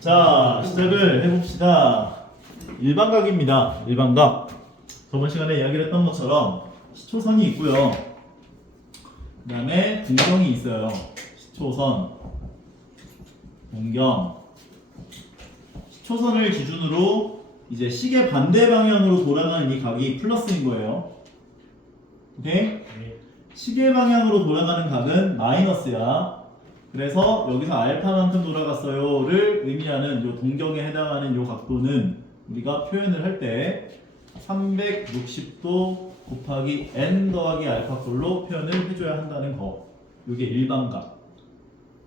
자, 시작을 해봅시다. 일반각입니다. 일반각. 저번 시간에 이야기를 했던 것처럼 시초선이 있고요. 그 다음에 동경이 있어요. 시초선, 동경. 시초선을 기준으로 이제 시계 반대 방향으로 돌아가는 이 각이 플러스인 거예요. 오케이? 시계 방향으로 돌아가는 각은 마이너스야. 그래서 여기서 알파만큼 돌아갔어요를 의미하는 요 동경에 해당하는 요 각도는 우리가 표현을 할 때 360도 곱하기 n 더하기 알파꼴로 표현을 해줘야 한다는 거. 요게 일반각.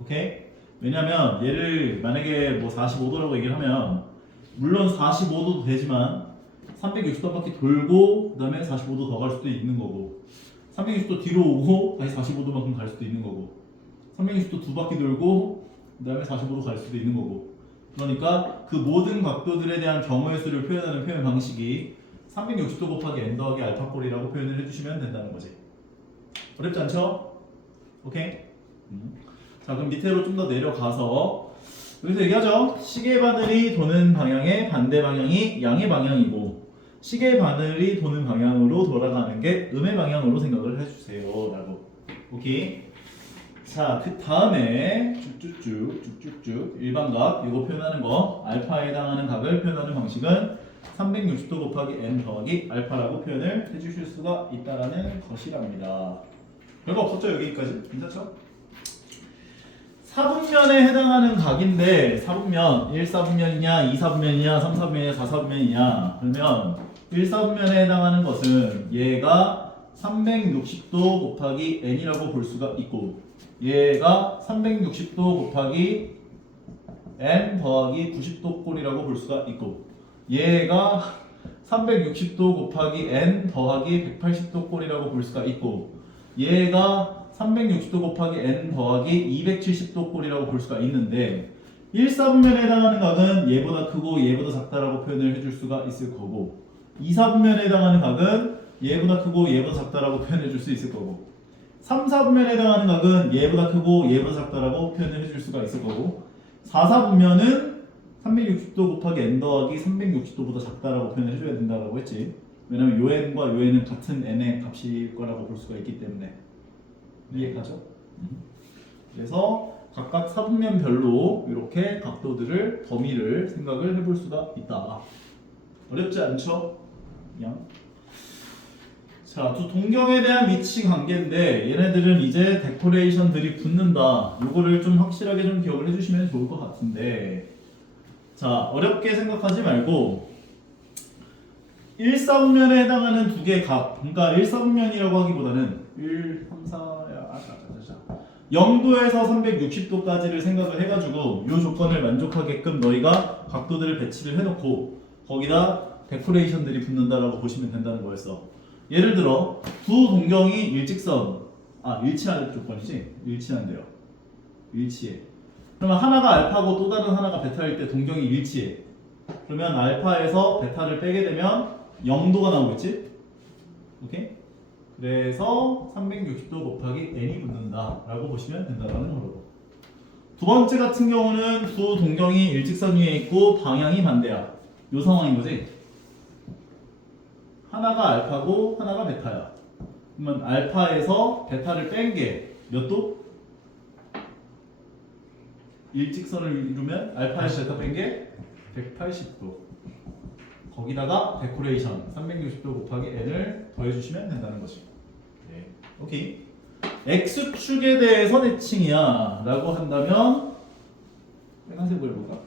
오케이? 왜냐면 얘를 만약에 뭐 45도라고 얘기를 하면 물론 45도도 되지만 360도 바퀴 돌고 그 다음에 45도 더 갈 수도 있는 거고 360도 뒤로 오고 다시 45도만큼 갈 수도 있는 거고 360도 두 바퀴 돌고 그 다음에 45도 갈 수도 있는 거고 그러니까 그 모든 각도들에 대한 경우의 수를 표현하는 표현 방식이 360도 곱하기 n 더하기 알파꼴이라고 표현을 해주시면 된다는 거지. 어렵지 않죠? 오케이? 자 그럼 밑으로 좀 더 내려가서 여기서 얘기하죠. 시계 바늘이 도는 방향의 반대 방향이 양의 방향이고 시계 바늘이 도는 방향으로 돌아가는 게 음의 방향으로 생각을 해주세요 라고. 오케이? 자, 그 다음에 쭉쭉쭉 일반각 이거 표현하는 거 알파에 해당하는 각을 표현하는 방식은 360도 곱하기 n 더하기 알파라고 표현을 해주실 수가 있다라는 것이랍니다. 별거 없었죠 여기까지? 괜찮죠? 사분면에 해당하는 각인데 사분면 1사분면이냐 2사분면이냐 3사분면이냐 4사분면이냐 그러면 1사분면에 해당하는 것은 얘가 360도 곱하기 n이라고 볼 수가 있고 얘가 360도 곱하기 n 더하기 90도 꼴이라고 볼 수가 있고 얘가 360도 곱하기 n 더하기 180도 꼴이라고 볼 수가 있고 얘가 360도 곱하기 n 더하기 270도 꼴이라고 볼 수가 있는데 1사분면에 해당하는 각은 얘보다 크고 얘보다 작다라고 표현을 해줄 수가 있을 거고 2사분면에 해당하는 각은 얘보다 크고 얘보다 작다라고 표현해 줄 수 있을 거고 3사분면에 해당하는 각은 얘보다 크고 얘보다 작다라고 표현을 해줄 수가 있을 거고 4사분면은 360도 곱하기 n 더하기 360도보다 작다라고 표현을 해줘야 된다고 했지. 왜냐면 요 n과 요 n은 같은 n의 값일 거라고 볼 수가 있기 때문에 이해가죠? 그래서 각각 사분면별로 이렇게 각도들을 범위를 생각을 해볼 수가 있다. 어렵지 않죠? 그냥. 자, 두 동경에 대한 위치 관계인데 얘네들은 이제 데코레이션들이 붙는다. 요거를 좀 확실하게 좀 기억을 해주시면 좋을 것 같은데 자, 어렵게 생각하지 말고 1사분면에 해당하는 두 개의 각 그러니까 1사분면이라고 하기보다는 1, 3, 4야 0도에서 360도까지를 생각을 해가지고 요 조건을 만족하게끔 너희가 각도들을 배치를 해놓고 거기다 데코레이션들이 붙는다라고 보시면 된다는 거였어. 예를 들어 두 동경이 일치하는 조건이지? 일치한대요. 일치해. 그러면 하나가 알파고 또 다른 하나가 베타일 때 동경이 일치해. 그러면 알파에서 베타를 빼게 되면 0도가 나오겠지? 오케이? 그래서 360도 곱하기 n이 붙는다 라고 보시면 된다라는 거고. 두 번째 같은 경우는 두 동경이 일직선 위에 있고 방향이 반대야. 요 상황인 거지? 하나가 알파고 하나가 베타야. 그러면 알파에서 베타를 뺀 게 몇 도? 일직선을 이루면 알파에서 베타 뺀 게 180도. 거기다가 데코레이션 360도 곱하기 n을 더해주시면 된다는 거지. 네. 오케이. x축에 대해서 대칭이야 라고 한다면 빨간색으로 해볼까?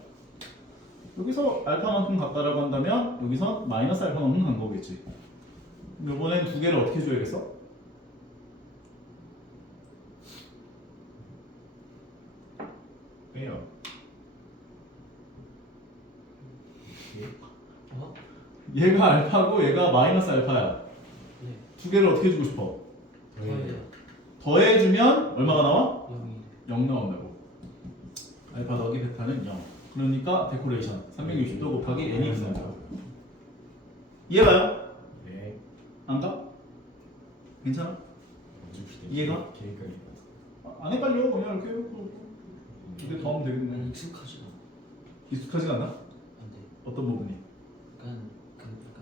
여기서 알파만큼 같다라고 한다면 여기서 마이너스 알파만큼 간 거겠지. 이번엔 두 개를 어떻게 줘야겠어? 빼요. 얘가 알파고 얘가 마이너스 알파야. 네. 두 개를 어떻게 주고 싶어? 더해요. 더해주면 얼마가 나와? 0이. 0 나온다고. 알파 더하기 베타는 0. 그러니까 데코레이션 360도 곱하기 n이 붙는다. 이해가요? 네. 안 가? 괜찮아? 이해가? 안 헷갈려. 그냥 이렇게 두 개 더하면 되겠네. 익숙하지가 않아. 익숙하지가 않나? 안 돼. 어떤 부분이? 약간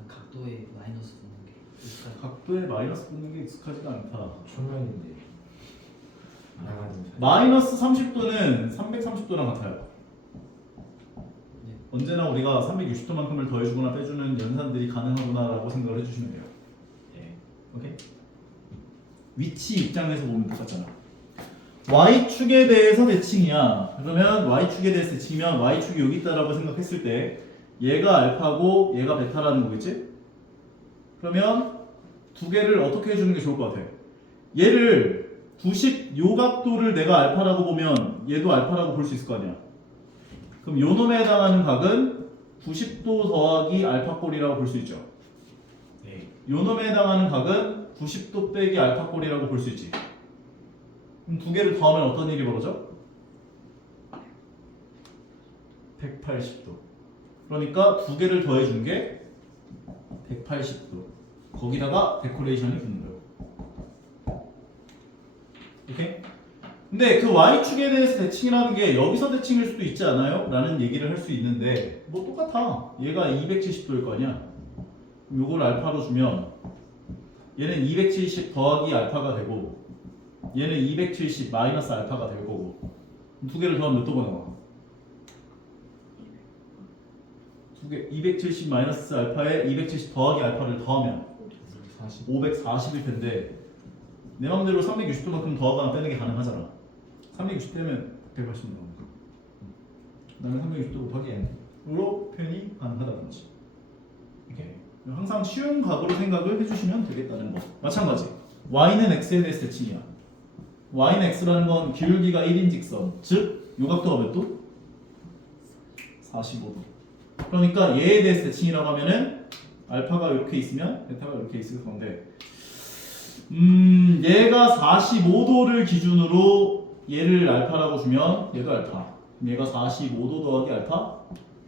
각도에 마이너스 붙는 게 익숙하지. 각도에 마이너스 붙는 게 익숙하지가 않다. 초면인데 나가는 마이너스 30도는 330도랑 같아요. 네. 언제나 우리가 360도만큼을 더해주거나 빼주는 연산들이 가능하구나라고 생각을 해주시면 돼요. 오케이? 위치 입장에서 보면 똑같잖아. y축에 대해서 대칭이야. 그러면 y축에 대해서 대칭이면 y축이 여기 있다라고 생각했을 때 얘가 알파고 얘가 베타라는 거겠지? 그러면 두 개를 어떻게 해주는 게 좋을 것 같아? 얘를 90 요 각도를 내가 알파라고 보면 얘도 알파라고 볼 수 있을 거 아니야. 그럼 요 놈에 해당하는 각은 90도 더하기 알파꼴이라고 볼 수 있죠. 네. 요 놈에 해당하는 각은 90도 빼기 알파꼴이라고 볼 수 있지. 그럼 두 개를 더하면 어떤 일이 벌어져? 180도. 그러니까 두 개를 더해준 게 180도. 거기다가 데코레이션을 주는 거예요. 오케이? 근데 그 y축에 대해서 대칭이라는 게 여기서 대칭일 수도 있지 않아요? 라는 얘기를 할 수 있는데 뭐 똑같아. 얘가 270도일 거 아니야. 그럼 요걸 알파로 주면 얘는 270 더하기 알파가 되고 얘는 270 마이너스 알파가 될 거고 두 개를 더하면 몇 도가 나와? 두 개 270 마이너스 알파에 270 더하기 알파를 더하면 540일 텐데 내 맘대로 360도만큼 더하거나 빼는 게 가능하잖아. 360 빼면 180도 나오니까 나는 360도 곱하기 n으로 표현이 가능하다든지. 오케이. 항상 쉬운 각으로 생각을 해주시면 되겠다는 거. 마찬가지 y는 x에 대해서 대칭이야. y는 x라는 건 기울기가 1인 직선, 즉 요각도가 몇 도? 45도. 그러니까 얘에 대해서 대칭이라고 하면은 알파가 이렇게 있으면 베타가 이렇게 있을 건데 얘가 45도를 기준으로 얘를 알파라고 주면 얘도 알파. 얘가 45도 더하기 알파,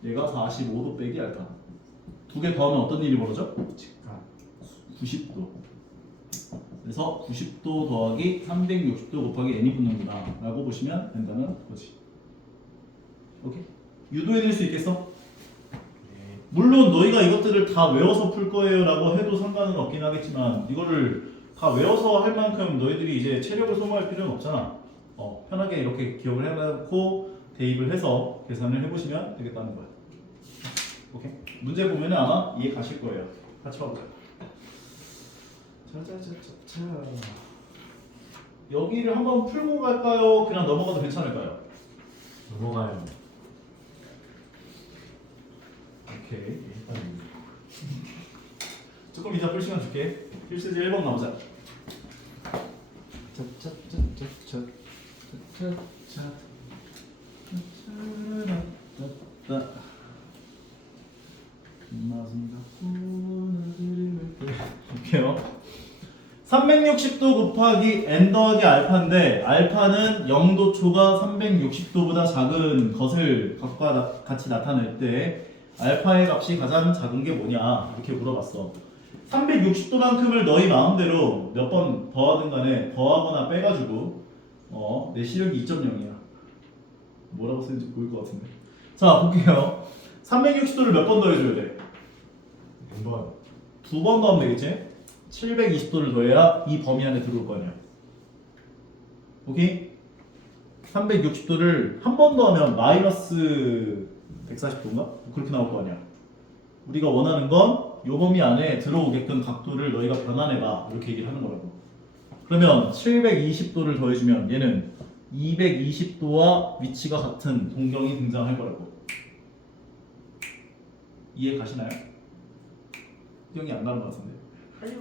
얘가 45도 빼기 알파. 두 개 더하면 어떤 일이 벌어져? 직각 90도. 그래서 90도 더하기 360도 곱하기 n이 붙는구나 라고 보시면 된다는 거지. 오케이? 유도해낼 수 있겠어? 네. 물론 너희가 이것들을 다 외워서 풀 거예요 라고 해도 상관은 없긴 하겠지만 이거를 다 외워서 할 만큼 너희들이 이제 체력을 소모할 필요는 없잖아. 편하게 이렇게 기억을 해놓고 대입을 해서 계산을 해보시면 되겠다는 거야. 오케이? 문제 보면 아마 이해 가실 거예요. 같이 봐보자. 자자자자자. 여기를 한번 풀고 갈까요? 그냥 넘어가도 괜찮을까요? 넘어가요. 오케이. 조금 이따 풀 시간 줄게. 필수지 1번 나오자. 볼게요. 360도 곱하기 n 더하기 알파인데 알파는 0도초가 360도보다 작은 것을 값과 같이 나타낼 때 알파의 값이 가장 작은 게 뭐냐 이렇게 물어봤어. 360도만큼을 너희 마음대로 몇 번 더하든 간에 더하거나 빼가지고 내 시력이 2.0이야. 뭐라고 쓰는지 보일 것 같은데. 자 볼게요. 360도를 몇 번 더해줘야 돼? 한번 두 번 더하면 되겠지? 720도를 더해야 이 범위 안에 들어올 거 아니야. 오케이? 360도를 한 번 더하면 마이너스 140도인가? 그렇게 나올 거 아니야. 우리가 원하는 건 요 범위 안에 들어오게끔 각도를 너희가 변환해봐 이렇게 얘기를 하는 거라고. 그러면 720도를 더해주면 얘는 220도와 위치가 같은 동경이 등장할 거라고. 이해 가시나요? 기억이 안 나는 것 같은데. 아니요.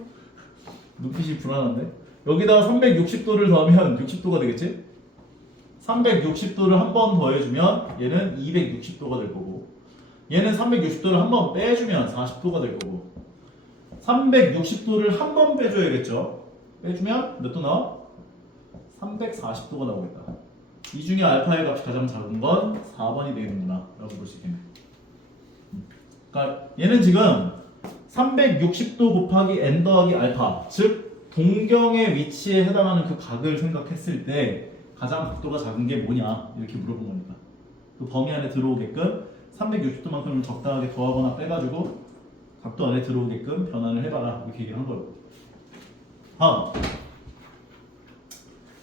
눈빛이 불안한데? 여기다가 360도를 더하면 60도가 되겠지? 360도를 한 번 더해주면 얘는 260도가 될 거고 얘는 360도를 한 번 빼주면 40도가 될 거고 360도를 한 번 빼줘야겠죠? 빼주면 몇 도 나와? 340도가 나오겠다. 이 중에 알파의 값이 가장 작은 건 4번이 되겠는구나 라고 볼 수 있겠네. 그러니까 얘는 지금 360도 곱하기 n 더하기 알파 즉 동경의 위치에 해당하는 그 각을 생각했을 때 가장 각도가 작은 게 뭐냐 이렇게 물어본 거니까 그 범위 안에 들어오게끔 360도만큼을 적당하게 더하거나 빼가지고 각도 안에 들어오게끔 변환을 해봐라 이렇게 얘기를 한 거예요. 다음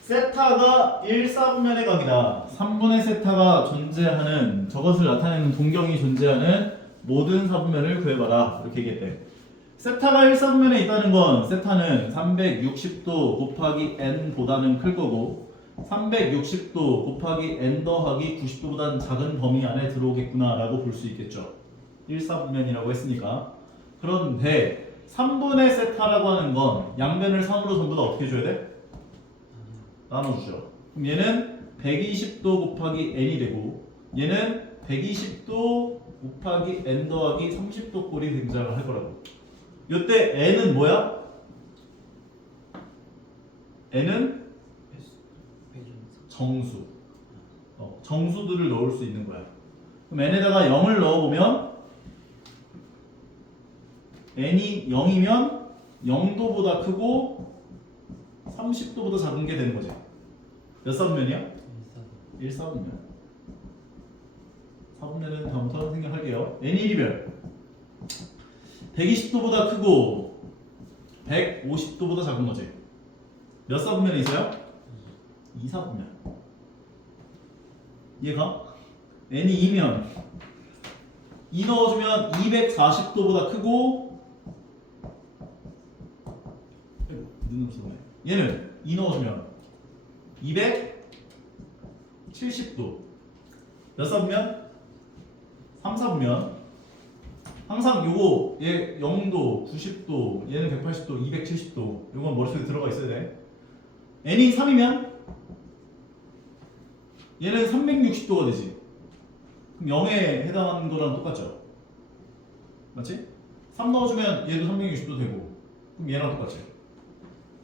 세타가 1, 4분면의 각이다. 3분의 세타가 존재하는 저것을 나타내는 동경이 존재하는 모든 4분면을 구해봐라 이렇게 얘기했대. 세타가 1, 4분면에 있다는 건 세타는 360도 곱하기 n보다는 클 거고 360도 곱하기 n 더하기 90도보다는 작은 범위 안에 들어오겠구나 라고 볼 수 있겠죠. 1, 4분면이라고 했으니까. 그런데 3분의 세타라고 하는 건 양변을 3으로 전부 다 어떻게 줘야 돼? 나눠주죠. 그럼 얘는 120도 곱하기 n이 되고 얘는 120도 곱하기 n 더하기 30도 꼴이 등장을 할 거라고. 이때 n은 뭐야? n은 정수. 정수들을 넣을 수 있는 거야. 그럼 n에다가 0을 넣어보면 n이 0이면 0도보다 크고 30도보다 작은 게 되는 거지. 몇 사분면이야? 1, 4분면. 4분면은 다음부터 생각할게요. n1이별 120도보다 크고 150도보다 작은 거지. 몇 사분면이 있어요? 2, 4분면. 얘가 n이 2면 2 넣어주면 240도보다 크고 얘는 2 넣어주면 270도. 몇 사분면? 3, 4분면. 항상 요거 얘 0도, 90도, 얘는 180도, 270도. 요건 머릿속에 들어가 있어야 돼. n이 3이면 얘는 360도가 되지. 그럼 0에 해당하는 거랑 똑같죠? 맞지? 3 넣어주면 얘도 360도 되고 그럼 얘랑 똑같지?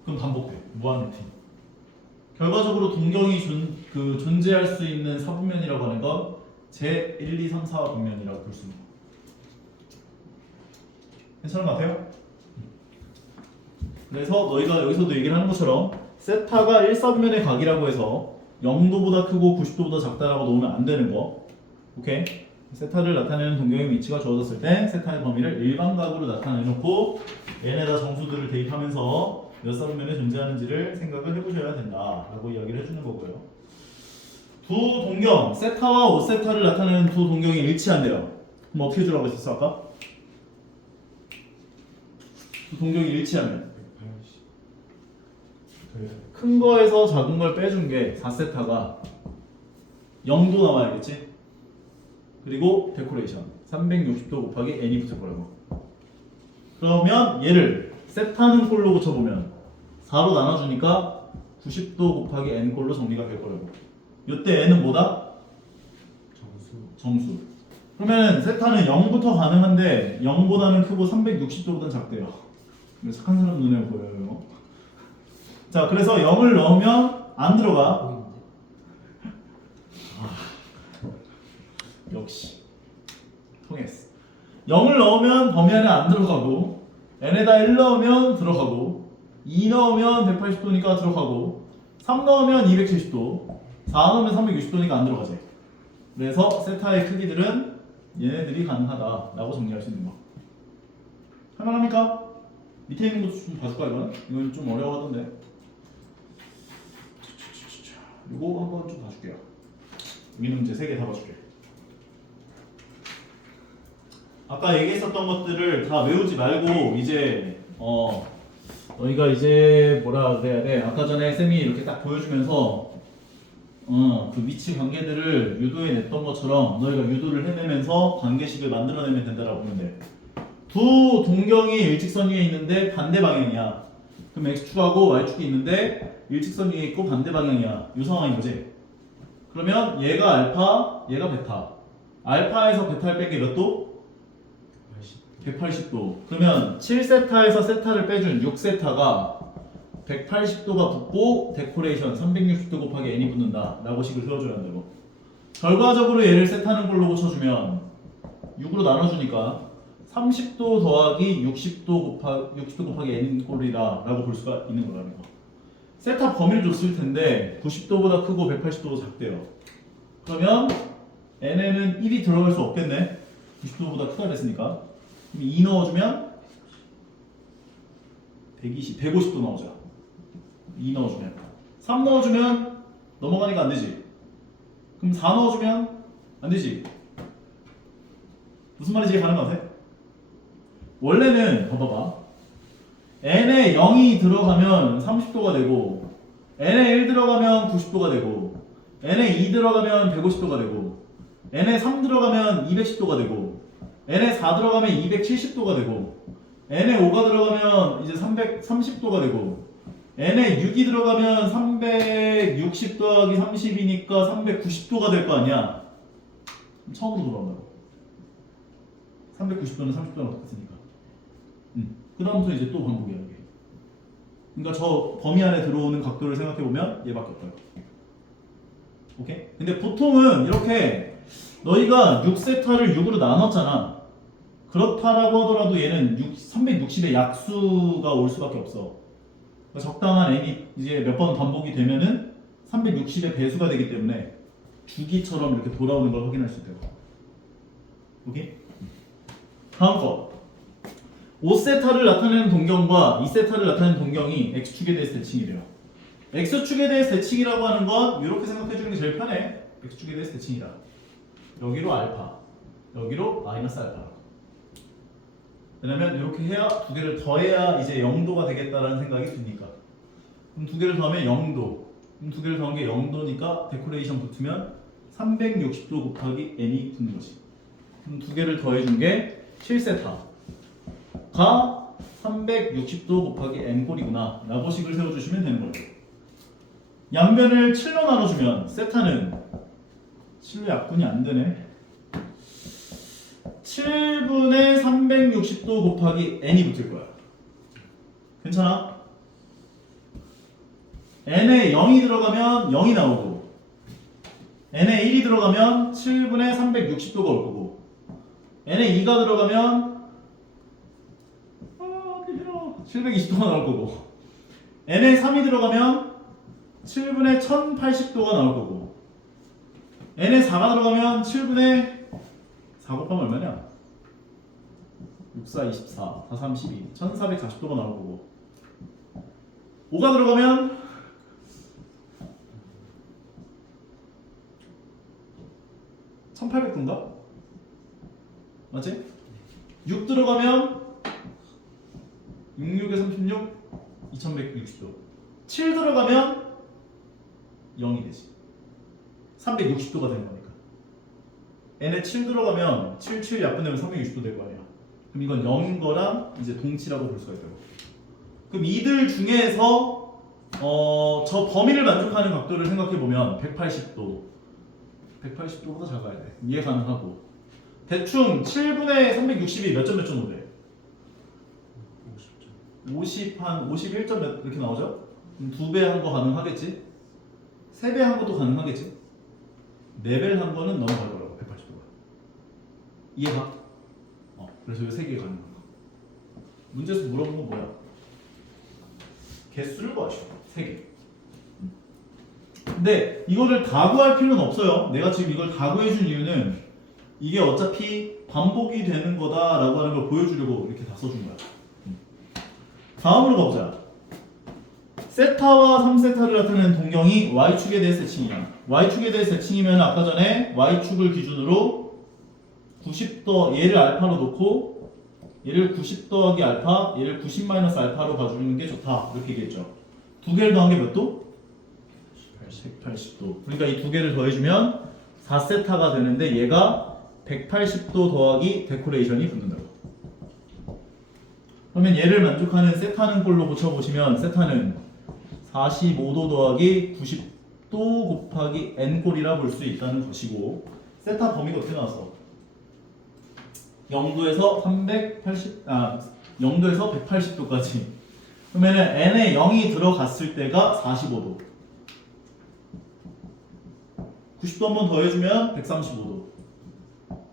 그럼 반복돼. 무한 루틴. 결과적으로 동경이 존재할 수 있는 4분면이라고 하는 건 제 1, 2, 3, 4분면이라고 볼 수 있는 거. 괜찮은 것 같아요? 그래서 너희가 여기서도 얘기를 하는 것처럼 세타가 1, 4분면의 각이라고 해서 0도보다 크고 90도보다 작다라고 놓으면 안 되는 거. 오케이? 세타를 나타내는 동경의 위치가 주어졌을 때 세타의 범위를 일반각으로 나타내놓고 얘네다 정수들을 대입하면서 몇 사분면에 존재하는지를 생각을 해보셔야 된다라고 이야기를 해주는 거고요. 두 동경, 세타와 5세타를 나타내는 두 동경이 일치한대요. 그럼 어떻게 주라고 했었어 아까? 두 동경이 일치하면 180. 큰 거에서 작은 걸 빼준 게 4세타가 0도 나와야겠지? 그리고 데코레이션 360도 곱하기 n이 붙을 거라고. 그러면 얘를 세타는 꼴로 고쳐보면 4로 나눠주니까 90도 곱하기 n 꼴로 정리가 될 거라고. 이때 n은 뭐다? 정수. 그러면 세타는 0부터 가능한데 0보다는 크고 360도보다는 작대요. 착한 사람 눈에 보여요. 자, 그래서 0을 넣으면 안 들어가. 보이는데? 역시 통했어. 0을 넣으면 범위 안에 안 들어가고 n에다 1 넣으면 들어가고 2 넣으면 180도니까 들어가고 3 넣으면 270도 4 넣으면 360도니까 안 들어가지. 그래서 세타의 크기들은 얘네들이 가능하다라고 정리할 수 있는 거. 할만합니까? 밑에 있는 것도 좀 봐줄까 이건? 이건 좀 어려워하던데. 이거 한번 좀 봐줄게요. 여기 문제 3개 다 봐줄게. 아까 얘기했었던 것들을 다 외우지 말고 이제 너희가 이제 뭐라 그래야 돼? 아까 전에 쌤이 이렇게 딱 보여주면서 그 위치 관계들을 유도해 냈던 것처럼 너희가 유도를 해내면서 관계식을 만들어내면 된다라고 보면 돼. 두 동경이 일직선 위에 있는데 반대 방향이야. 그럼 x축하고 y축이 있는데 일직선 위에 있고 반대 방향이야. 이 상황인 거지. 그러면 얘가 알파, 얘가 베타. 알파에서 베타를 뺀 게 몇 도? 180도. 그러면 7세타에서 세타를 빼준 6세타가 180도가 붙고 데코레이션 360도 곱하기 n이 붙는다 라고 식을 세워줘야 한다고. 결과적으로 얘를 세타는 걸로 고쳐주면 6으로 나눠주니까 30도 더하기 60도 곱하기 n 꼴이다 라고 볼 수가 있는 거라는 거. 세타 범위를 줬을 텐데 90도보다 크고 180도보다 작대요. 그러면 n에는 1이 들어갈 수 없겠네. 90도보다 크다 그랬으니까. 그럼 2 넣어주면 150도 나오죠. 2 넣어주면 3 넣어주면 넘어가니까 안 되지. 그럼 4 넣어주면 안 되지. 무슨 말인지 가는 것 같아? 원래는 봐봐봐. n에 0이 들어가면 30도가 되고 n에 1 들어가면 90도가 되고 n에 2 들어가면 150도가 되고 n에 3 들어가면 210도가 되고 n에 4 들어가면 270도가 되고 n에 5가 들어가면 이제 330도가 되고 n에 6이 들어가면 360 더하기 30이니까 390도가 될 거 아니야. 처음으로 돌아온다고. 390도는 30도랑 똑같으니까. 그 다음부터 이제 또 반복이야 이게. 그러니까 저 범위 안에 들어오는 각도를 생각해보면 얘밖에 없어요. 오케이? 근데 보통은 이렇게 너희가 6세타를 6으로 나눴잖아. 그렇다라고 하더라도 얘는 360의 약수가 올 수밖에 없어. 그러니까 적당한 n이 이제 몇 번 반복이 되면은 360의 배수가 되기 때문에 주기처럼 이렇게 돌아오는 걸 확인할 수 있대요. 오케이? 다음 거. 5세타를 나타내는 동경과 2세타를 나타내는 동경이 x축에 대해서 대칭이래요. x축에 대해서 대칭이라고 하는 건 이렇게 생각해 주는 게 제일 편해. x축에 대해서 대칭이다. 여기로 알파, 여기로 마이너스 알파. 왜냐면 이렇게 해야 두 개를 더해야 이제 0도가 되겠다라는 생각이 드니까. 그럼 두 개를 더하면 0도. 그럼 두 개를 더한 게 0도니까 데코레이션 붙으면 360도 곱하기 n이 붙는 거지. 그럼 두 개를 더해준 게 7세타가 360도 곱하기 n꼴이구나 라고식을 세워주시면 되는 거예요. 양변을 7로 나눠주면 세타는 7로 약분이 안 되네. 7분의 360도 곱하기 n이 붙을 거야. 괜찮아? n에 0이 들어가면 0이 나오고 n에 1이 들어가면 7분의 360도가 올 거고 n에 2가 들어가면 720도가 나올 거고 n에 3이 들어가면 7분의 1080도가 나올 거고 n에 4가 들어가면 7분의 4 곱하면 얼마냐? 6, 4, 24, 4, 3, 12 1440도가 나올 거고 5가 들어가면 1800도인가? 맞지? 6 들어가면 66에 36, 2160도 7 들어가면 0이 되지 360도가 되는 거니까 n에 7 들어가면 7, 7 약분되면 360도 될 거 아니야. 그럼 이건 0인 거랑 이제 동치라고 볼 수가 있다고. 그럼 이들 중에서 저 범위를 만족하는 각도를 생각해보면 180도 180도보다 작아야 돼. 이해 가능하고 대충 7분의 360이 몇 점 몇 점 돼? 50 한 51점 몇 이렇게 나오죠? 그럼 2배 한 거 가능하겠지? 3배 한 것도 가능하겠지? 4배 한 거는 넘어가더라고 180도가. 이해가? 그래서 이 3개 가능한 거. 문제에서 물어본 건 뭐야? 개수를 구하시오. 3개. 근데 이거를 다 구할 필요는 없어요. 내가 지금 이걸 다 구해준 이유는 이게 어차피 반복이 되는 거다라고 하는 걸 보여주려고 이렇게 다 써준 거야. 다음으로 가보자. 세타와 3세타를 나타내는 동경이 y축에 대해서 대칭이야. y축에 대해서 대칭이면 아까 전에 y축을 기준으로 90도 얘를 알파로 놓고 얘를 90 더하기 알파, 얘를 90 마이너스 알파로 봐주는 게 좋다 이렇게 얘기했죠. 두 개를 더한 게 몇 도? 180도. 그러니까 이 두 개를 더해주면 4세타가 되는데 얘가 180도 더하기 데코레이션이 붙는다고. 그러면 얘를 만족하는 세타는 꼴로 고쳐보시면 세타는 45도 더하기 90도 곱하기 n꼴이라 볼 수 있다는 것이고 세타 범위가 어떻게 나왔어? 0도에서 0도에서 180도까지. 그러면은 n에 0이 들어갔을 때가 45도. 90도 한 번 더해주면 135도.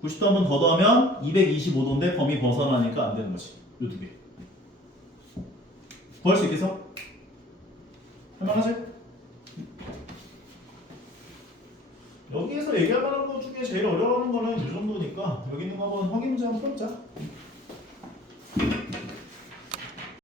90도 한 번 더 더하면 225도인데 범위 벗어나니까 안 되는 거지. 이 두 개. 구할 수 있겠어? 할만하지? 여기에서 얘기할 만한 것 중에 제일 어려워하는 거는 이 정도니까 여기 있는 거 한번 확인 문제 한번 풀어보자.